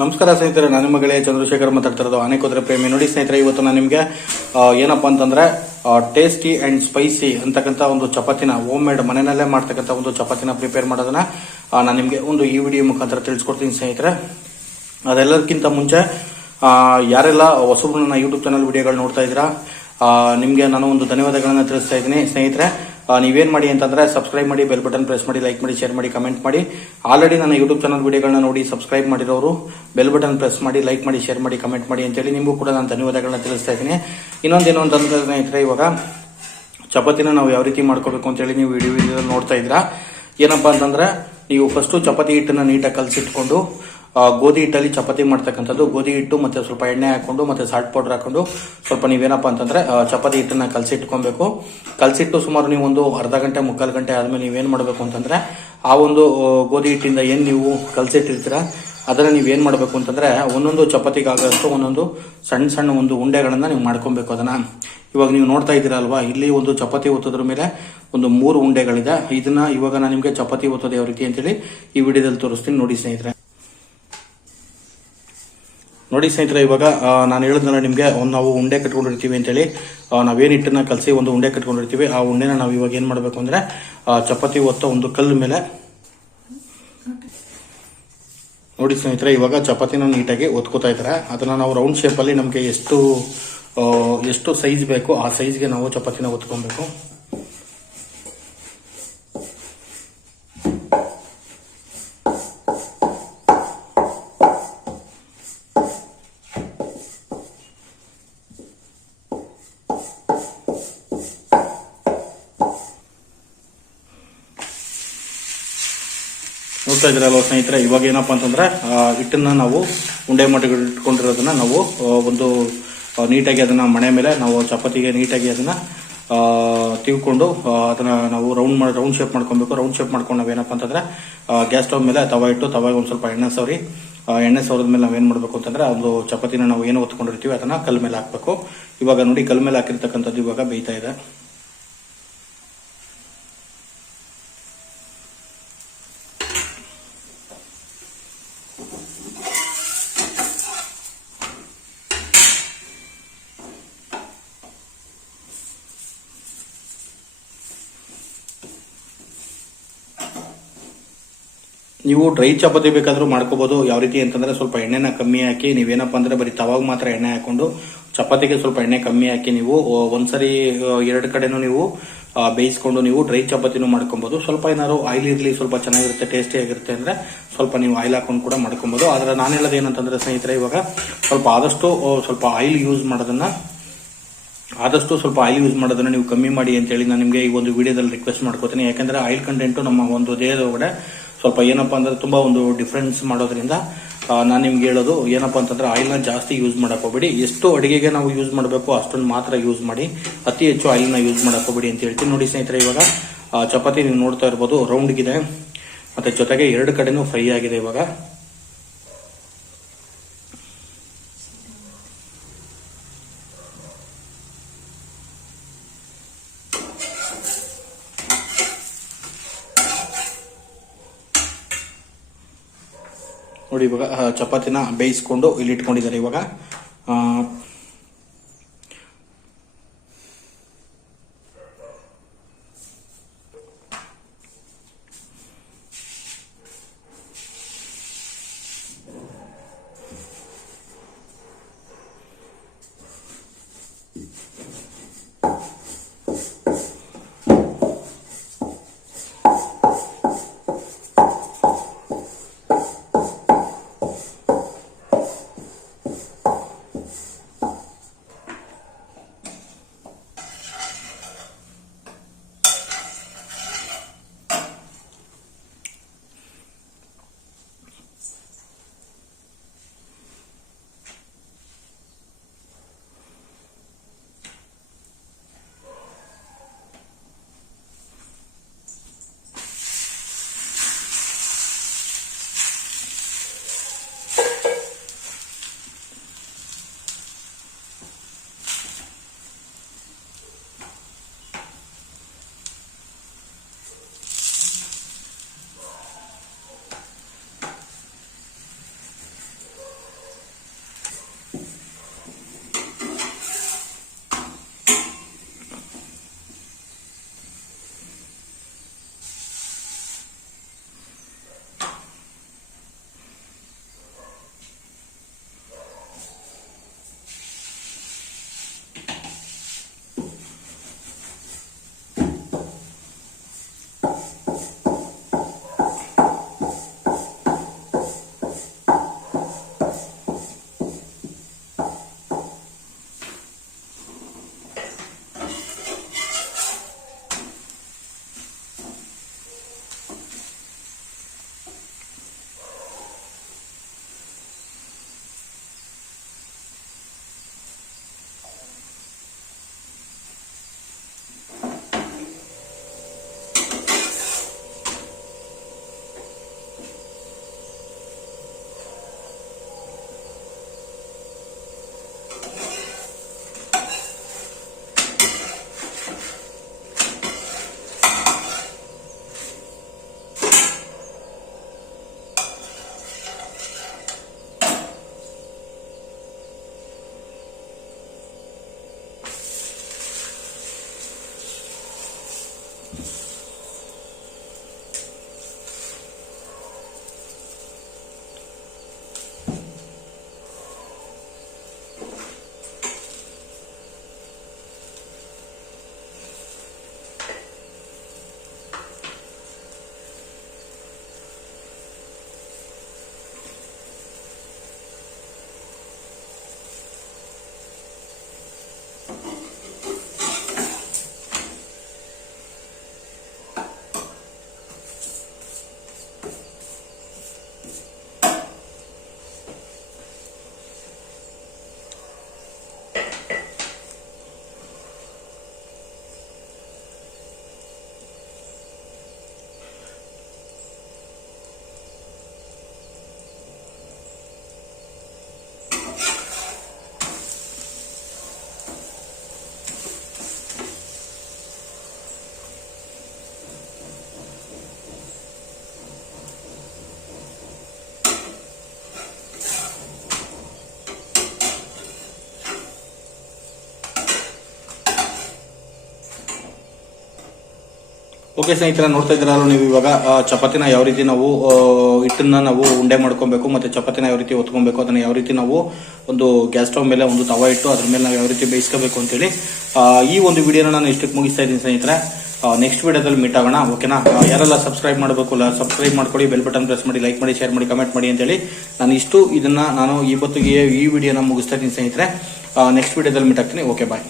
ನಮಸ್ಕಾರ ಸ್ನೇಹಿತರೆ, ನಾನು ನಿಮ್ಮ ಗೆಳೆಯ ಚಂದ್ರಶೇಖರ್ ಮಾತಾಡ್ತಿರೋದು ಆನೆಕೋದ್ರೆ ಪ್ರೇಮಿ. ನೋಡಿ ಸ್ನೇಹಿತರೆ, ಇವತ್ತು ನಾನು ನಿಮಗೆ ಏನಪ್ಪಾ ಅಂತಂದ್ರೆ ಟೇಸ್ಟಿ ಅಂಡ್ ಸ್ಪೈಸಿ ಅಂತಕ್ಕಂಥ ಒಂದು ಚಪಾತಿನ ಹೋಮ್ ಮೇಡ್ ಮನೆಯಲ್ಲೇ ಮಾಡ್ತಕ್ಕಂಥ ಒಂದು ಚಪಾತಿನ ಪ್ರಿಪೇರ್ ಮಾಡೋದನ್ನ ನಾನು ನಿಮಗೆ ಈ ವಿಡಿಯೋ ಮುಖಾಂತರ ತಿಳಿಸ್ಕೊಡ್ತೀನಿ ಸ್ನೇಹಿತರೆ. ಅದೆಲ್ಲದಕ್ಕಿಂತ ಮುಂಚೆ ಯಾರೆಲ್ಲ ಹೊಸಬ್ರು ನನ್ನ ಯೂಟ್ಯೂಬ್ ಚಾನಲ್ ವಿಡಿಯೋಗಳು ನೋಡ್ತಾ ಇದ್ದೀರಾ, ನಿಮಗೆ ನಾನು ಒಂದು ಧನ್ಯವಾದಗಳನ್ನ ತಿಳಿಸ್ತಾ ಇದ್ದೀನಿ ಸ್ನೇಹಿತರೆ. ನೀವೇನ್ ಮಾಡಿ ಅಂತಂದ್ರೆ ಸಬ್ಸ್ಕ್ರೈಬ್ ಮಾಡಿ, ಬೆಲ್ ಬಟನ್ ಪ್ರೆಸ್ ಮಾಡಿ, ಲೈಕ್ ಮಾಡಿ, ಶೇರ್ ಮಾಡಿ, ಕಮೆಂಟ್ ಮಾಡಿ. ಆಲ್ರೆಡಿ ನನ್ನ ಯೂಟ್ಯೂಬ್ ಚಾನಲ್ ವಿಡಿಯೋಗಳನ್ನ ನೋಡಿ ಸಬ್ಸ್ಕ್ರೈಬ್ ಮಾಡಿರೋರು ಬೆಲ್ ಬಟನ್ ಪ್ರೆಸ್ ಮಾಡಿ, ಲೈಕ್ ಮಾಡಿ, ಶೇರ್ ಮಾಡಿ, ಕಮೆಂಟ್ ಮಾಡಿ ಅಂತೇಳಿ ನಿಮಗೂ ಕೂಡ ನಾನು ಧನ್ಯವಾದಗಳನ್ನ ತಿಳಿಸ್ತಾ ಇದ್ದೀನಿ. ಇನ್ನೊಂದೇನು ಅಂತಂದ್ರೆ ಸ್ನೇಹಿತರೆ, ಇವಾಗ ಚಪಾತಿನ ನಾವು ಯಾವ ರೀತಿ ಮಾಡ್ಕೋಬೇಕು ಅಂತೇಳಿ ನೀವು ವಿಡಿಯೋ ನೋಡ್ತಾ ಇದ್ದೀರಾ. ಏನಪ್ಪಾ ಅಂತಂದ್ರೆ, ನೀವು ಫಸ್ಟ್ ಚಪಾತಿ ಹಿಟ್ಟನ್ನ ನೀಟಾಗಿ ಕಲಸಿಟ್ಕೊಂಡು ಗೋಧಿ ಹಿಟ್ಟಲ್ಲಿ ಚಪಾತಿ ಮಾಡ್ತಕ್ಕಂಥದ್ದು. ಗೋಧಿ ಹಿಟ್ಟು ಮತ್ತೆ ಸ್ವಲ್ಪ ಎಣ್ಣೆ ಹಾಕೊಂಡು ಮತ್ತೆ ಸಾಲ್ಟ್ ಪೌಡರ್ ಹಾಕೊಂಡು ಸ್ವಲ್ಪ ನೀವೇನಪ್ಪ ಅಂತಂದ್ರೆ ಚಪಾತಿ ಹಿಟ್ಟನ್ನ ಕಲಸಿಟ್ಕೊಬೇಕು. ಕಲಸಿಟ್ಟು ಸುಮಾರು ನೀವು ಒಂದು ಅರ್ಧ ಗಂಟೆ ಮುಕ್ಕಾಲು ಗಂಟೆ ಆದ್ಮೇಲೆ ನೀವೇನ್ ಮಾಡಬೇಕು ಅಂತಂದ್ರೆ ಆ ಒಂದು ಗೋಧಿ ಹಿಟ್ಟಿಂದ ಏನ್ ನೀವು ಕಲಸಿಟ್ಟಿರ್ತೀರಾ ಅದನ್ನ ನೀವೇನ್ ಮಾಡಬೇಕು ಅಂತಂದ್ರೆ ಒಂದೊಂದು ಚಪಾತಿಗಾಗಷ್ಟು ಒಂದೊಂದು ಸಣ್ಣ ಸಣ್ಣ ಒಂದು ಉಂಡೆಗಳನ್ನ ನೀವು ಮಾಡ್ಕೊಬೇಕು. ಅದನ್ನ ಇವಾಗ ನೀವು ನೋಡ್ತಾ ಇದ್ದೀರಾ ಅಲ್ವಾ, ಇಲ್ಲಿ ಒಂದು ಚಪಾತಿ ಒತ್ತೋದ್ರ ಮೇಲೆ ಒಂದು 3 ಉಂಡೆಗಳಿದೆ. ಇದನ್ನ ಇವಾಗ ನಾನು ನಿಮ್ಗೆ ಚಪಾತಿ ಒತ್ತೋದು ಯಾವ ರೀತಿ ಅಂತೇಳಿ ಈ ವಿಡಿಯೋದಲ್ಲಿ ತೋರಿಸ್ತೀನಿ. ನೋಡಿ ಸ್ನೇಹಿತರೆ, ಇವಾಗ ನಾನು ಹೇಳಿದ್ನಲ್ಲ ನಿಮ್ಗೆ, ನಾವು ಉಂಡೆ ಕಟ್ಕೊಂಡಿರ್ತೀವಿ ಅಂತೇಳಿ. ನಾವೇನ್ ಹಿಟ್ಟನ್ನ ಕಲಸಿ ಒಂದು ಉಂಡೆ ಕಟ್ಕೊಂಡಿರ್ತೀವಿ, ಆ ಉಂಡೆನ ನಾವು ಇವಾಗ ಏನ್ ಮಾಡ್ಬೇಕು ಅಂದ್ರೆ ಚಪಾತಿ ಒತ್ತ ಒಂದು ಕಲ್ಲು ಮೇಲೆ ನೋಡಿ ಸ್ನೇಹಿತರೆ, ಇವಾಗ ಚಪಾತಿನ ನೀಟಾಗಿ ಒತ್ಕೋತಾ ಇದ್ದಾರೆ. ಅದನ್ನ ನಾವು ರೌಂಡ್ ಶೇಪ್ ಅಲ್ಲಿ ನಮ್ಗೆ ಎಷ್ಟು ಸೈಜ್ ಬೇಕು ಆ ಸೈಜ್ಗೆ ನಾವು ಚಪಾತಿನ ಒತ್ಕೊಬೇಕು. ನೋಡ್ತಾ ಇದ್ರಲ್ವ ಸ್ನೇಹಿತರೆ, ಇವಾಗ ಏನಪ್ಪಾ ಅಂತಂದ್ರೆ ಹಿಟ್ಟನ್ನ ನಾವು ಉಂಡೆ ಮಾಡಿ ಇಟ್ಕೊಂಡಿರೋದನ್ನ ನಾವು ಒಂದು ನೀಟಾಗಿ ಅದನ್ನ ಮಣೆ ಮೇಲೆ ನಾವು ಚಪಾತಿಗೆ ನೀಟಾಗಿ ಅದನ್ನ ತಿಳ್ಕೊಂಡು ಅದನ್ನ ನಾವು ರೌಂಡ್ ಶೇಪ್ ಮಾಡ್ಕೊಬೇಕು. ರೌಂಡ್ ಶೇಪ್ ಮಾಡ್ಕೊಂಡು ನಾವೇನಪ್ಪ ಅಂತಂದ್ರೆ ಗ್ಯಾಸ್ ಸ್ಟವ್ ಮೇಲೆ ತವಾ ಇಟ್ಟು ತವಾಗ ಒಂದ್ ಸ್ವಲ್ಪ ಎಣ್ಣೆ ಸವರಿದ ಮೇಲೆ ನಾವೇನ್ ಮಾಡ್ಬೇಕು ಅಂತಂದ್ರೆ ಒಂದು ಚಪಾತಿನ ನಾವು ಏನು ಒತ್ಕೊಂಡಿರ್ತೀವಿ ಅದನ್ನ ಕಲ್ ಮೇಲೆ ಹಾಕ್ಬೇಕು. ಇವಾಗ ನೋಡಿ, ಕಲ್ ಮೇಲೆ ಹಾಕಿರ್ತಕ್ಕಂಥದ್ದು ಇವಾಗ ಬೇಯ್ತಾ ಇದೆ. ನೀವು ಡ್ರೈ ಚಪಾತಿ ಬೇಕಾದ್ರೂ ಮಾಡ್ಕೋಬಹುದು. ಯಾವ ರೀತಿ ಅಂತಂದ್ರೆ ಸ್ವಲ್ಪ ಎಣ್ಣೆನ ಕಮ್ಮಿ ಹಾಕಿ, ನೀವೇನಪ್ಪ ಅಂದ್ರೆ ಬರೀ ತವಾಗ ಮಾತ್ರ ಎಣ್ಣೆ ಹಾಕೊಂಡು ಚಪಾತಿಗೆ ಸ್ವಲ್ಪ ಎಣ್ಣೆ ಕಮ್ಮಿ ಹಾಕಿ ನೀವು ಒಂದ್ಸರಿ 2 ಕಡೆನೂ ನೀವು ಬೇಯಿಸ್ಕೊಂಡು ನೀವು ಡ್ರೈ ಚಪಾತಿನೂ ಮಾಡ್ಕೊಬಹುದು. ಸ್ವಲ್ಪ ಏನಾದ್ರು ಆಯಿಲ್ ಇರ್ಲಿ, ಸ್ವಲ್ಪ ಚೆನ್ನಾಗಿರುತ್ತೆ, ಟೇಸ್ಟಿ ಆಗಿರುತ್ತೆ ಅಂದ್ರೆ ಸ್ವಲ್ಪ ನೀವು ಆಯಿಲ್ ಹಾಕೊಂಡು ಕೂಡ ಮಾಡ್ಕೊಬಹುದು. ಆದ್ರೆ ನಾನು ಹೇಳೋದು ಏನಂತಂದ್ರೆ ಸ್ನೇಹಿತರೆ, ಇವಾಗ ಸ್ವಲ್ಪ ಆಯಿಲ್ ಯೂಸ್ ಮಾಡೋದನ್ನ ನೀವು ಕಮ್ಮಿ ಮಾಡಿ ಅಂತೇಳಿ ನಾನು ನಿಮಗೆ ಈ ಒಂದು ವಿಡಿಯೋದಲ್ಲಿ ರಿಕ್ವೆಸ್ಟ್ ಮಾಡ್ಕೋತೀನಿ. ಯಾಕಂದ್ರೆ ಆಯಿಲ್ ಕಂಟೆಂಟ್ ನಮ್ಮ ಒಂದು ದೇಹದ ಒಳಗಡೆ ಸ್ವಲ್ಪ ಏನಪ್ಪಾ ಅಂದ್ರೆ ತುಂಬಾ ಒಂದು ಡಿಫ್ರೆನ್ಸ್ ಮಾಡೋದ್ರಿಂದ ನಾನು ನಿಮ್ಗೆ ಹೇಳೋದು ಏನಪ್ಪಾ ಅಂತಂದ್ರೆ ಆಯಿಲ್ ನ ಜಾಸ್ತಿ ಯೂಸ್ ಮಾಡಕ್ ಹೋಗ್ಬೇಡಿ. ಎಷ್ಟು ಅಡಿಗೆಗೆ ನಾವು ಯೂಸ್ ಮಾಡಬೇಕು ಅಷ್ಟೊಂದು ಮಾತ್ರ ಯೂಸ್ ಮಾಡಿ, ಅತಿ ಹೆಚ್ಚು ಆಯಿಲ್ ನ ಯೂಸ್ ಮಾಡಕ್ ಹೋಗ್ಬೇಡಿ ಅಂತ ಹೇಳ್ತೀನಿ. ನೋಡಿ ಸ್ನೇಹಿತರೆ, ಇವಾಗ ಚಪಾತಿ ನೀವು ನೋಡ್ತಾ ಇರ್ಬೋದು ರೌಂಡ್ಗಿದೆ, ಮತ್ತೆ ಜೊತೆಗೆ 2 ಕಡೆನೂ ಫ್ರೈ ಆಗಿದೆ. ಇವಾಗ ನೋಡಿ, ಇವಾಗ ಚಪಾತಿನ ಬೇಯಿಸ್ಕೊಂಡು ಇಲ್ಲಿ ಇಟ್ಕೊಂಡಿದ್ದಾರೆ. ಇವಾಗ ಓಕೆ ಸ್ನೇಹಿತರೆ, ನೋಡ್ತಾ ಇದ್ದೀರಲ್ಲ ನೀವು ಇವಾಗ ಚಪಾತಿನ ಯಾವ ರೀತಿ ನಾವು ಹಿಟ್ಟನ್ನ ನಾವು ಉಂಡೆ ಮಾಡ್ಕೊಬೇಕು ಮತ್ತೆ ಚಪಾತಿನ ಯಾವ ರೀತಿ ಒತ್ಕೊಬೇಕು, ಅದನ್ನ ಯಾವ ರೀತಿ ನಾವು ಒಂದು ಗ್ಯಾಸ್ ಸ್ಟವ್ ಮೇಲೆ ಒಂದು ತವಾ ಇಟ್ಟು ಅದ್ರ ಮೇಲೆ ನಾವು ಯಾವ ರೀತಿ ಬೇಯಿಸ್ಕೋಬೇಕು ಅಂತೇಳಿ ಈ ಒಂದು ವಿಡಿಯೋನ ನಾನು ಇಷ್ಟಕ್ಕೆ ಮುಗಿಸ್ತಾ ಇದ್ದೀನಿ ಸ್ನೇಹಿತರೆ. ನೆಕ್ಸ್ಟ್ ವಿಡಿಯೋದಲ್ಲಿ ಮೀಟ್ ಆಗೋಣ. ಓಕೆನಾ? ಯಾರೆಲ್ಲ ಸಬ್ಸ್ಕ್ರೈಬ್ ಮಾಡಬೇಕು ಸಬ್ಸ್ಕ್ರೈಬ್ ಮಾಡ್ಕೊಳ್ಳಿ, ಬೆಲ್ ಬಟನ್ ಪ್ರೆಸ್ ಮಾಡಿ, ಲೈಕ್ ಮಾಡಿ, ಶೇರ್ ಮಾಡಿ, ಕಮೆಂಟ್ ಮಾಡಿ ಅಂತೇಳಿ ನಾನು ಇವತ್ತಿಗೆ ಈ ವಿಡಿಯೋನ ಮುಗಿಸ್ತಾ ಇದ್ದೀನಿ ಸ್ನೇಹಿತರೆ. ನೆಕ್ಸ್ಟ್ ವಿಡಿಯೋದಲ್ಲಿ ಮೀಟ್ ಆಗ್ತೀನಿ. ಓಕೆ, ಬಾಯ್.